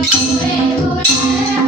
Hey, hey, hey.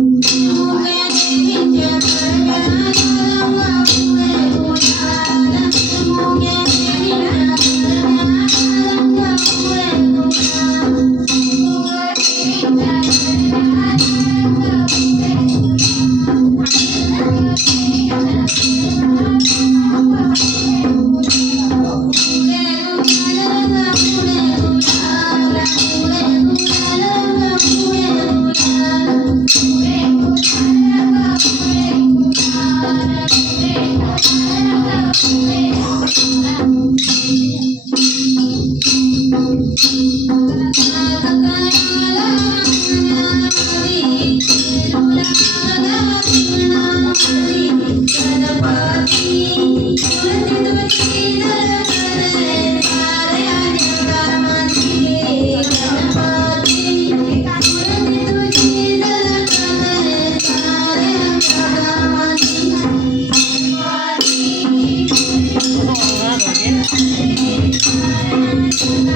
Bye.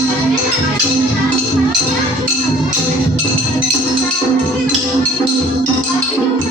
Thank you.